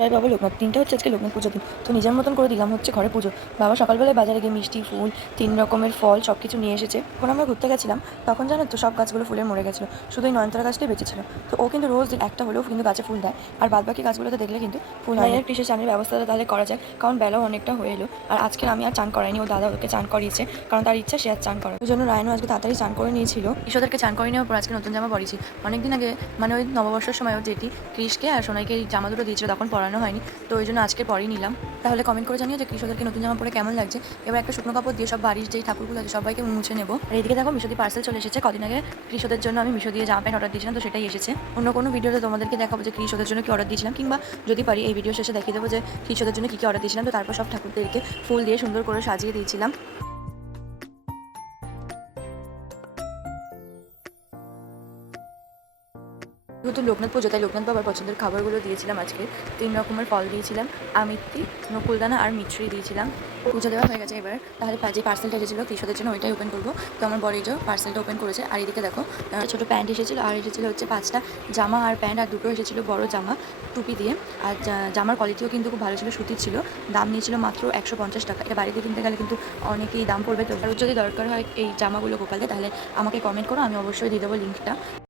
জয় বাবা লোকনাথ। দিনটা হচ্ছে আজকে লোকনাথ পুজোর দিন। তো নিজের মতন করে দিলাম হচ্ছে ঘরে পুজো। বাবা সকালবেলায় বাজারে গিয়ে মিষ্টি, ফুল, ৩ রকমের ফল সব কিছু নিয়ে এসেছে। যখন আমরা ঘুরতে গেছিলাম তখন জানো তো সব গাছগুলো ফুলে মরে গেছিলো। শুধু এই নয়নতারা গাছটাই বেঁচে ছিল। তো ও কিন্তু রোজ দিন একটা হলেও কিন্তু গাছে ফুল দেয়। আর বাদবাকি গাছগুলোতে দেখলে কিন্তু ফুল হয় না। কৃষি চানের ব্যবস্থাটা তাহলে করা যায়, কারণ বেলাও অনেকটা হয়ে এলো। আর আজকে আমি আর চান করাইনি, ও দাদা ওকে চান করিয়েছে, কারণ তার ইচ্ছা সে আর চান করে। ওই জন্য রায়নও আজকে তাড়াতাড়ি চান করে নিয়েছিল। ঈশ্বরদেরকে চান করে নেওয়ার পর আজকে নতুন জামা পরিয়েছি। অনেকদিন আগে মানে ওই নববর্ষের সময় ওর জেঠি কৃষকে আর সোনাইকে এই জামা দুটো দিয়েছিল, তখন পরানো হয়নি। তো ওই জন্য আজকে পরেই নিলাম। তাহলে কমেন্ট করে জানিও যে কৃষকদেরকে নতুন জামা পরে কেমন লাগছে। এবার একটা শুকনো কাপড় দিয়ে সব বাড়ির যেই ঠাকুরগুলো আছে সবাইকে মুছে নেবো। আর এদিকে দেখো মিশো দিয়ে পার্সেল চলে এসেছে। কদিন আগে কৃষকদের জন্য আমি মিশো দিয়ে জামা প্যান্ট অর্ডার দিয়েছিলাম, তো সেটাই এসেছে। অন্য কোনো ভিডিওতে তোমাদেরকে দেখাবো যে কৃষকদের জন্য কি অর্ডার দিয়েছিলাম, কিংবা যদি পারি এই ভিডিও শেষে দেখিয়ে দেবো যে কৃষকদের জন্য কী কী অর্ডার দিয়েছিলাম। তো তারপর সব ঠাকুরদেরকে ফুল দিয়ে সুন্দর করে সাজিয়ে দিয়েছিলাম। যেহেতু লোকনাথ পুজো, তাই লোকনাথ বাবার পছন্দের খাবারগুলো দিয়েছিলাম আজকে। ৩ রকমের ফল দিয়েছিলাম, আমিত্তি, নকুলদানা আর মিছরি দিয়েছিলাম। পুজো দেওয়া হয়ে গেছে। এবার তাহলে যে পার্সেলটা এসেছিলো কৃষকদের জন্য ওইটাই ওপেন করবো। তো আমার বড় যে পার্সেলটা ওপেন করেছে। আর এদিকে দেখো ছোটো প্যান্ট এসেছিলো, আর এসেছিলো হচ্ছে 5টা জামা আর প্যান্ট, আর দুটো এসেছিলো বড় জামা টুপি দিয়ে। আর জামার কোয়ালিটিও কিন্তু খুব ভালো ছিল, সুতির ছিল। দাম নিয়েছিল মাত্র 150 টাকা। এটা বাড়িতে কিনতে গেলে কিন্তু অনেকেই দাম পড়বে। তো আর যদি দরকার হয় এই জামাগুলো গোপালদের, তাহলে আমাকে কমেন্ট করো, আমি অবশ্যই দিয়ে দেবো লিঙ্কটা।